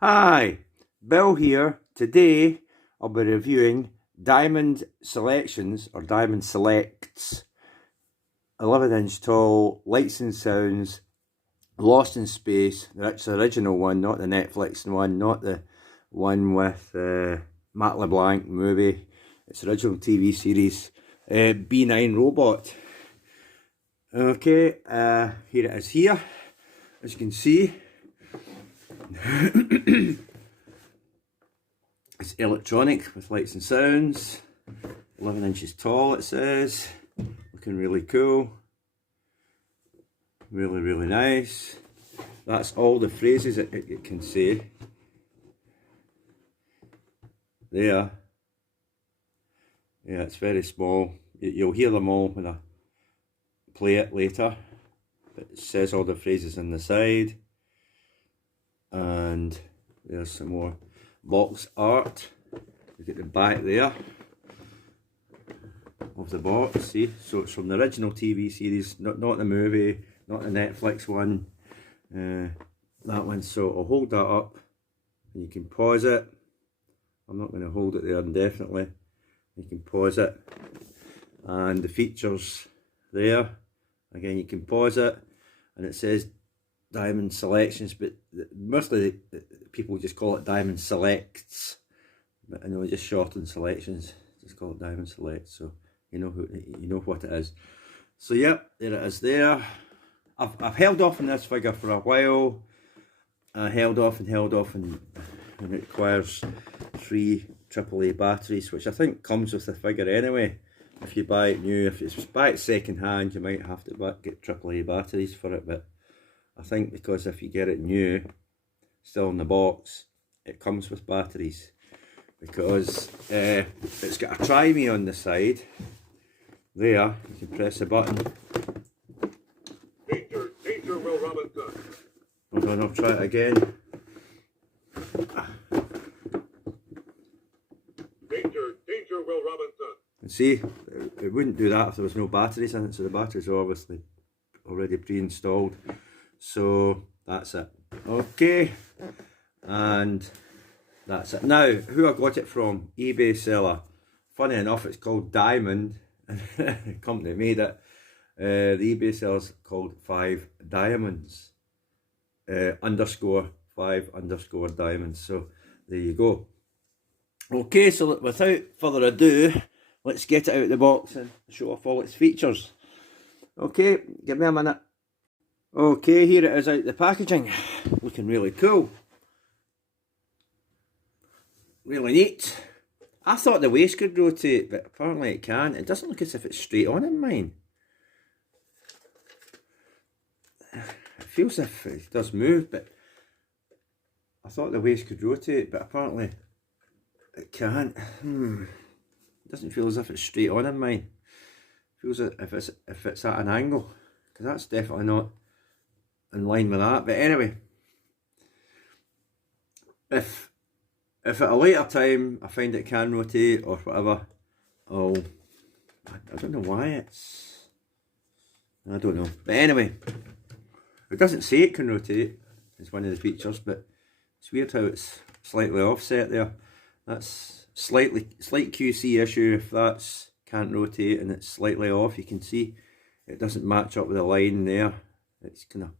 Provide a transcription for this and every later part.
Hi, Bill here. Today I'll be reviewing Diamond Selections or Diamond Selects 11-inch tall Lights and Sounds Lost in Space. That's the original one, not the Netflix one, not the one with Matt LeBlanc movie. It's the original TV series, B-9 robot. Okay, here it is here, as you can see. It's electronic with lights and sounds, 11 inches tall it says, looking really cool, really nice. That's all the phrases it can say there. Yeah, it's very small, you'll hear them all when I play it later, but it says all the phrases on the side. And there's some more box art. You get the back there of the box, see? So it's from the original TV series, not the movie, not the Netflix one. That one, so I'll hold that up and you can pause it. I'm not going to hold it there indefinitely. You can pause it. And the features there, again you can pause it, and it says Diamond Selections, but mostly people just call it Diamond Selects, but I know just shorten Selections, just call it Diamond Selects, so you know what it is. So yep, there it is there. I've held off on this figure for a while. I held off, and it requires 3 AAA batteries, which I think comes with the figure anyway. If you buy it new, if you buy it second hand, you might have to get AAA batteries for it, but I think because if you get it new, still in the box, it comes with batteries, because it's got a try me on the side there. You can press the button. Danger, Will Robinson. Hold on, I'll try it again. Danger, Will Robinson. And see, it wouldn't do that if there was no batteries in it, so the batteries are obviously already pre-installed. So that's it. Okay, and that's it. Now, who I got it from? eBay seller. Funny enough, it's called Diamond, and the company made it. The eBay seller's called 5 Diamonds _5 diamonds. So there you go. Okay, so without further ado, let's get it out of the box and show off all its features. Okay, give me a minute. Okay, here it is out the packaging, looking really cool, really neat. I thought the waist could rotate, but apparently it can. It doesn't look as if it's straight on in mine. It feels as if it does move, but I thought the waist could rotate, but apparently it can't. It doesn't feel as if it's straight on in mine. It feels as if it's at an angle, because that's definitely not in line with that. But anyway, if at a later time I find it can rotate or whatever, I don't know why I don't know. But anyway, it doesn't say it can rotate. It's one of the features, but it's weird how it's slightly offset there. That's slight QC issue. If that's can't rotate and it's slightly off, you can see it doesn't match up with the line there. It's kind of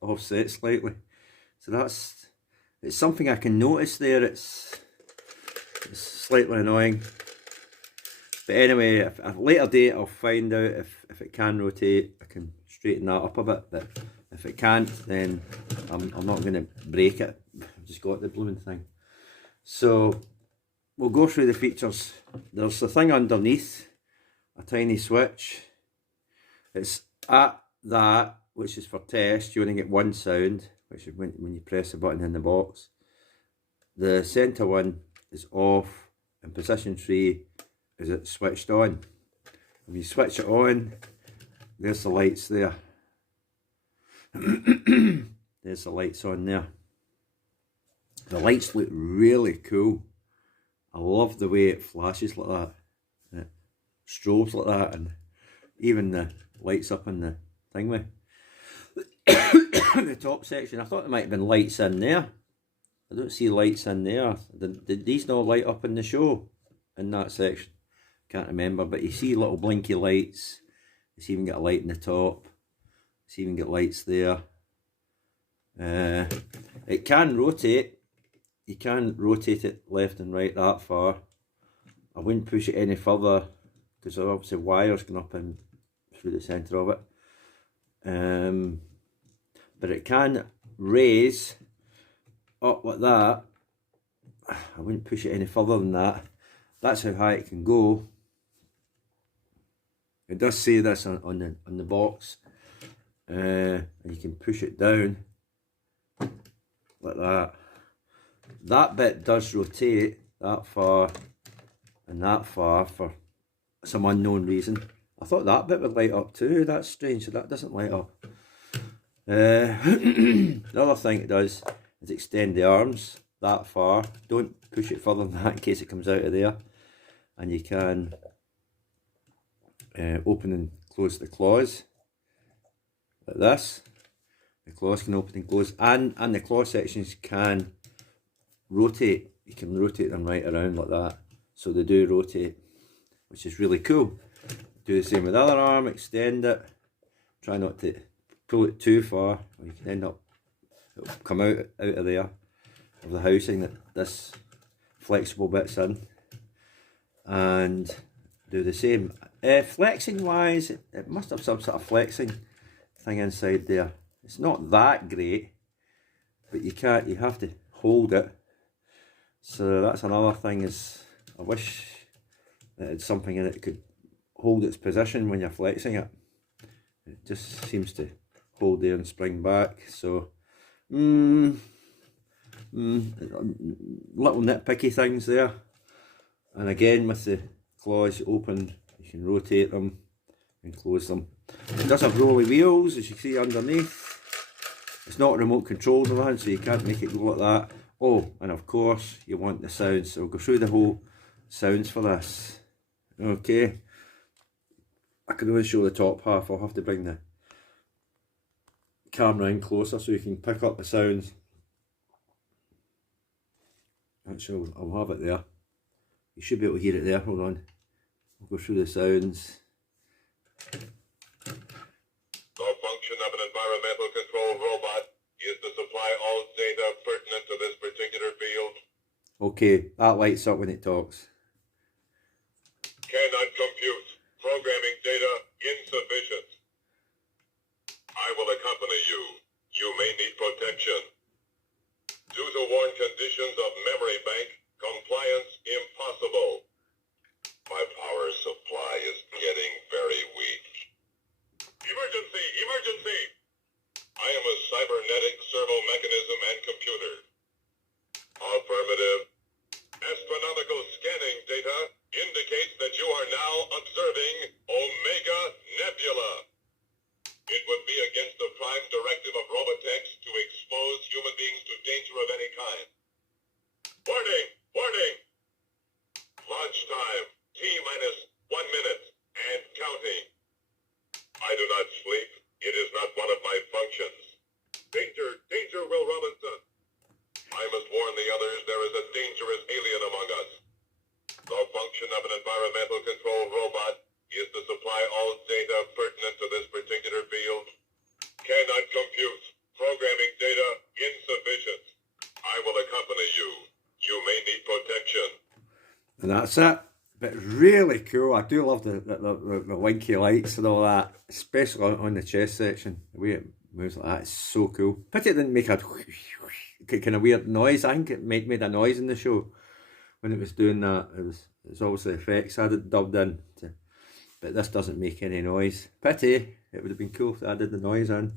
offset slightly, so it's something I can notice there. It's slightly annoying, but anyway, at a later date I'll find out if it can rotate. I can straighten that up a bit, but if it can't, then I'm not going to break it. I've just got the blooming thing. So we'll go through the features. There's the thing underneath, a tiny switch. It's at that, which is for test. You only get one sound, which is when you press the button in the box. The centre one is off, and position 3 is it switched on. When you switch it on, there's the lights there. There's the lights on there. The lights look really cool. I love the way it flashes like that. It strobes like that, and even the lights up in the thingy. The top section, I thought there might have been lights in there. I don't see lights in there. Did these not light up in the show? In that section? Can't remember, but you see little blinky lights. It's even got a light in the top. It's even got lights there. It can rotate. You can rotate it left and right that far. I wouldn't push it any further because obviously wires going up in through the centre of it. But it can raise up like that. I wouldn't push it any further than that. That's how high it can go. It does say this on the box. And you can push it down like that. That bit does rotate that far and that far for some unknown reason. I thought that bit would light up too. That's strange, so that doesn't light up. The other thing it does is extend the arms that far. Don't push it further than that in case it comes out of there. And you can open and close the claws like this. The claws can open and close, and the claw sections can rotate. You can rotate them right around like that, so they do rotate, which is really cool. Do the same with the other arm, extend it. Try not to pull it too far, or you can end up, it'll come out of there, of the housing that this flexible bit's in. And do the same. Flexing wise, it must have some sort of flexing thing inside there. It's not that great, but you have to hold it. So that's another thing, is I wish that it's something in it that could hold its position when you're flexing it. It just seems to hold there and spring back. So little nitpicky things there. And again, with the claws open, you can rotate them and close them. It does have rolly wheels, as you see underneath. It's not remote controlled or anything, so you can't make it go like that. Oh, and of course you want the sounds, so we'll go through the whole sounds for this. Okay, I can only show the top half. I'll have to bring the camera in closer so you can pick up the sounds. Actually, I'll have it there. You should be able to hear it there. Hold on. We'll go through the sounds. The function of an environmental control robot is to supply all data pertinent to this particular field. Okay, that lights up when it talks. Cannot compute. Programming data insufficient. I will accompany you. You may need protection. Due to worn conditions of memory bank, compliance impossible. My power supply is getting very weak. Emergency! Emergency! I am a cybernetic servo mechanism and computer. Affirmative. Astronomical scanning data indicates that you are now observing Omega Nebula. It would be against the prime directive of Robotex to expose human beings to danger of any kind. Warning! Warning! Launch time. T-minus 1 minute and counting. I do not sleep. It is not one of my functions. Danger! Danger, Will Robinson! I must warn the others there is a dangerous alien among us. The function of an environmental control robot is to supply all data pertinent to this particular field. Cannot compute. Programming data insufficient. I will accompany you. You may need protection. And that's it. But really cool. I do love the Blinky Lights and all that, especially on the chest section. The way it moves like that is so cool. Pity it didn't make a kind of weird noise. I think it made a noise in the show when it was doing that. It was obviously effects I had dubbed in, but this doesn't make any noise. Pity. It would have been cool if I did the noise in.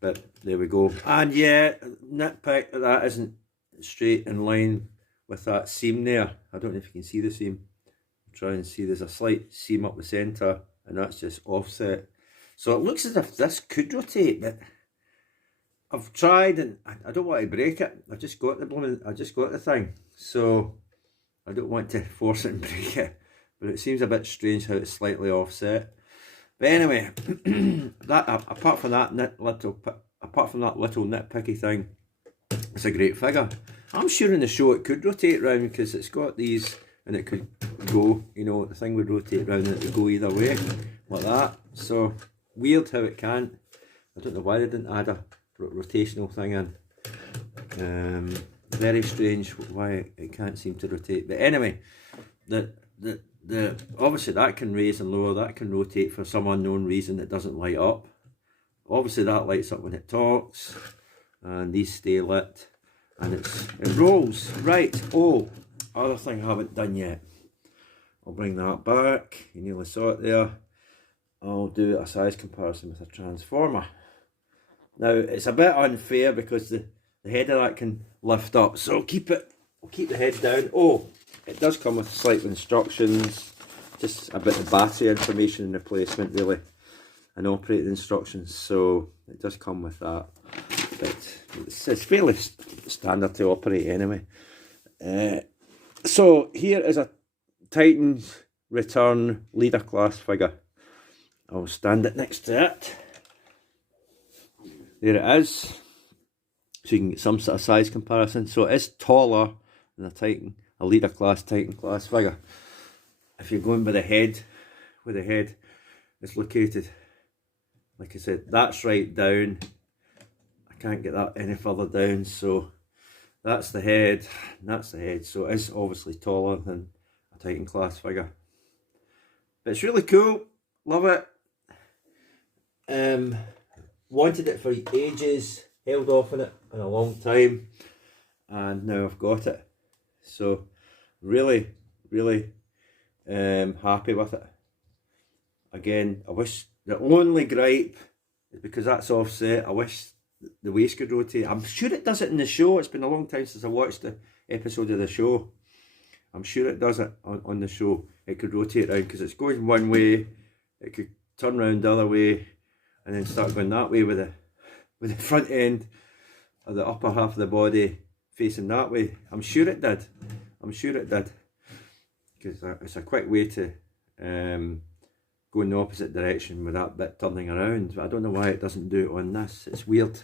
But there we go. And yeah, nitpick that isn't straight in line with that seam there. I don't know if you can see the seam. I'll try and see, there's a slight seam up the centre, and that's just offset. So it looks as if this could rotate, but I've tried and I don't want to break it. I just got the thing, so I don't want to force it and break it. But it seems a bit strange how it's slightly offset. But anyway, apart from that little nitpicky thing, It's a great figure. I'm sure in the show it could rotate round because it's got these and it could go, you know, the thing would rotate round and it would go either way, like that. So, weird how it can't. I don't know why they didn't add a rotational thing in. Very strange why it can't seem to rotate. But anyway, the obviously that can raise and lower, that can rotate for some unknown reason. It doesn't light up. Obviously that lights up when it talks, and these stay lit, and it rolls. Right, oh, other thing I haven't done yet. I'll bring that back. You nearly saw it there. I'll do a size comparison with a transformer. Now it's a bit unfair because the head of that can lift up, so I'll keep the head down. Oh, it does come with slight instructions, just a bit of battery information and replacement really, and operating instructions, so it does come with that. But it's fairly standard to operate anyway. So here is a Titans Return Leader class figure. I'll stand it next to it. There it is. So you can get some sort of size comparison. So it is taller than a Leader class Titan class figure. If you're going by the head, where the head is located, like I said, that's right down. I can't get that any further down, so that's the head, and that's the head. So it is obviously taller than a Titan class figure. But it's really cool, love it. Wanted it for ages, held off on it in a long time, and now I've got it. So really happy with it. Again, I wish the only gripe is because that's offset. I wish the waist could rotate. I'm sure it does it in the show. It's been a long time since I watched the episode of the show. I'm sure it does it on the show. It could rotate around because it's going one way. It could turn around the other way and then start going that way with the front end of the upper half of the body facing that way. I'm sure it did. Because it's a quick way to go in the opposite direction with that bit turning around. But I don't know why it doesn't do it on this. It's weird.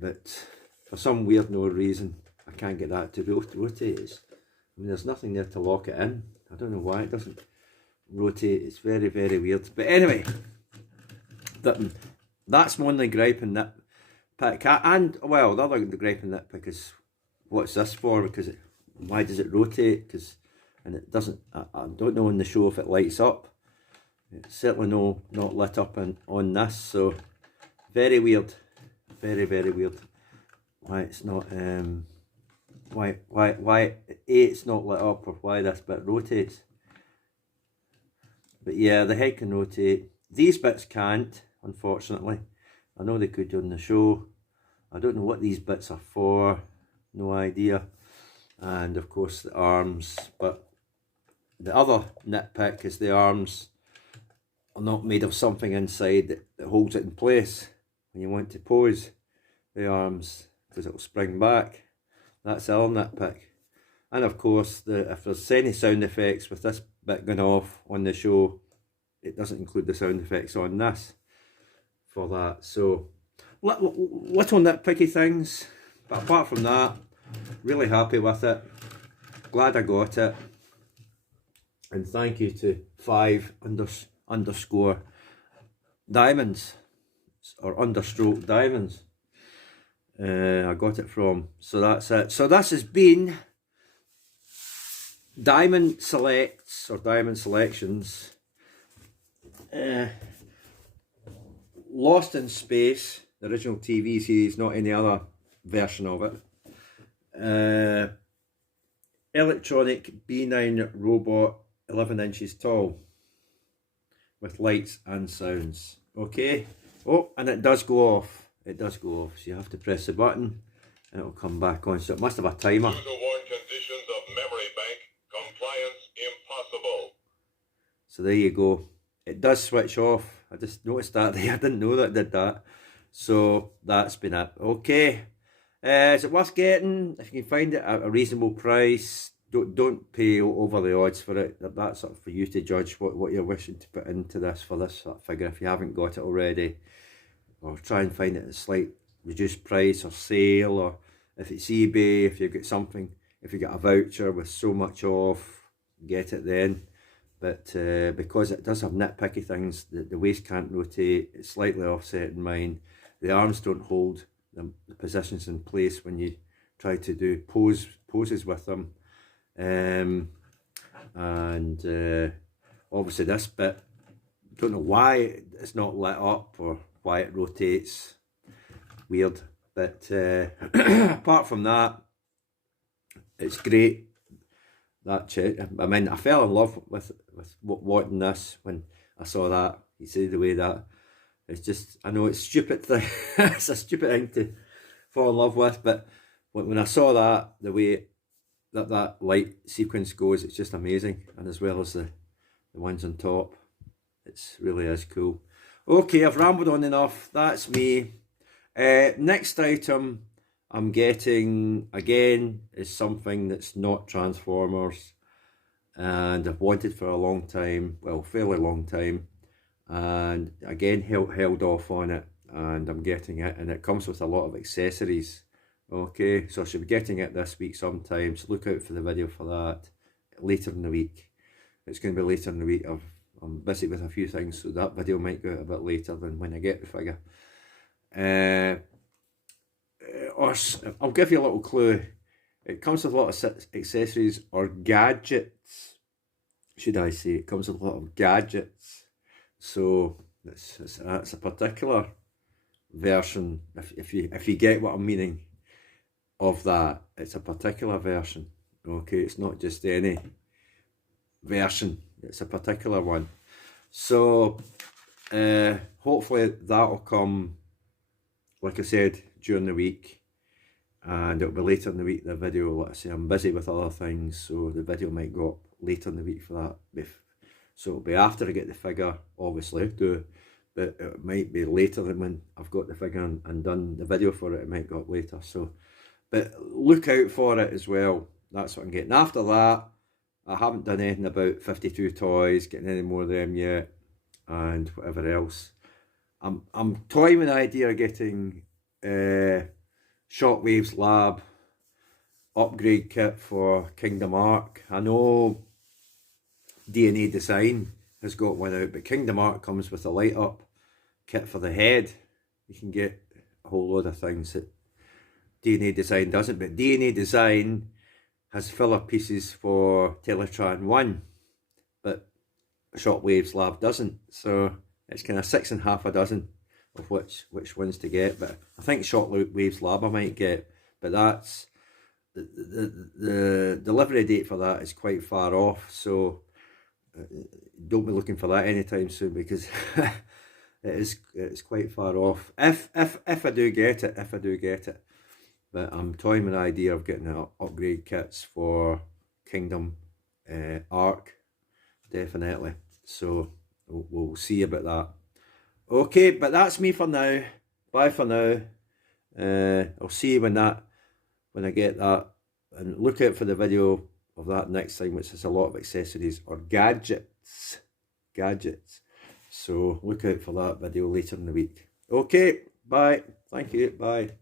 But for some weird no reason, I can't get that to rotate. I mean, there's nothing there to lock it in. I don't know why it doesn't rotate. It's very weird. But anyway, that's my only gripe in that pick. And, well, the other gripe in that pick is, what's this for? Because why does it rotate? And it doesn't, I don't know in the show if it lights up. It's certainly not lit up on this, so very weird. Very weird. Why it's not, why it's not lit up, or why this bit rotates. But yeah, the head can rotate. These bits can't, unfortunately. I know they could on the show. I don't know what these bits are for. No idea. And of course the arms. But the other nitpick is the arms are not made of something inside that holds it in place when you want to pose the arms, because it will spring back. That's the other nitpick. And of course, if there's any sound effects with this bit going off on the show, it doesn't include the sound effects on this for that. So little nitpicky things, but apart from that, really happy with it. Glad I got it. And thank you to 5__ diamonds, or understroke diamonds. I got it from. So that's it. So this has been Diamond Selects, or Diamond Selections, Lost in Space, the original TV series, not any other version of it. Electronic B-9 robot, 11 inches tall, with lights and sounds. Okay. Oh, and it does go off. It does go off. So you have to press the button and it'll come back on. So it must have a timer. Due to warn conditions of memory bank, compliance impossible. So there you go. It does switch off. I just noticed that there. I didn't know that it did that. So that's been it. Okay. Is it worth getting? If you can find it at a reasonable price, don't pay over the odds for it. That's sort of for you to judge what you're wishing to put into this for this sort of figure if you haven't got it already. Or try and find it at a slight reduced price or sale, or if it's eBay, if you've got something, if you get a voucher with so much off, get it then. But because it does have nitpicky things, the waist can't rotate, it's slightly offset in mine, the arms don't hold the positions in place when you try to do poses with them. Obviously this bit, don't know why it's not lit up or why it rotates, weird. But apart from that, it's great. I mean, I fell in love with wanting this when I saw that. You see the way that, it's just, I know it's stupid thing, it's a stupid thing to fall in love with, but when I saw that, the way that light sequence goes, it's just amazing. And as well as the ones on top, it's really is cool. Okay, I've rambled on enough, that's me. Next item I'm getting, again, is something that's not Transformers, and I've wanted for a long time, well, fairly long time, and again held off on it, and I'm getting it, and it comes with a lot of accessories. Okay, so I should be getting it this week sometime, so look out for the video for that later in the week. It's going to be later in the week. I'm busy with a few things, so that video might go out a bit later than when I get the figure. I'll give you a little clue. It comes with a lot of accessories or gadgets, should I say. It comes with a lot of gadgets. So that's a particular version. If you get what I'm meaning of that, it's a particular version. Okay, it's not just any version. It's a particular one. So hopefully that'll come, like I said, during the week, and it'll be later in the week. The video, like I say, I'm busy with other things, so the video might go up later in the week for that. So it'll be after I get the figure, obviously, but it might be later than when I've got the figure and done the video for it. It might go up later. So, but look out for it as well. That's what I'm getting. After that, I haven't done anything about 52 toys, getting any more of them yet, and whatever else. I'm toying with the idea of getting Shockwave's Lab upgrade kit for Kingdom Arc. I know DNA Design has got one out, but Kingdom Arc comes with a light up kit for the head. You can get a whole load of things that DNA Design doesn't, but DNA Design has filler pieces for Teletran 1, but Shockwave's Lab doesn't. So it's kind of 6 1/2 dozen of which ones to get. But I think Shockwave's Lab I might get, but that's the delivery date for that is quite far off, so don't be looking for that anytime soon, because it's quite far off. If I do get it, but I'm toying with the idea of getting upgrade kits for Kingdom Arc, definitely. So we'll see about that. Okay, but that's me for now. Bye for now. I'll see you when I get that, and look out for the video of that next time, which has a lot of accessories or gadgets. So look out for that video later in the week. Okay, bye. Thank you. Bye.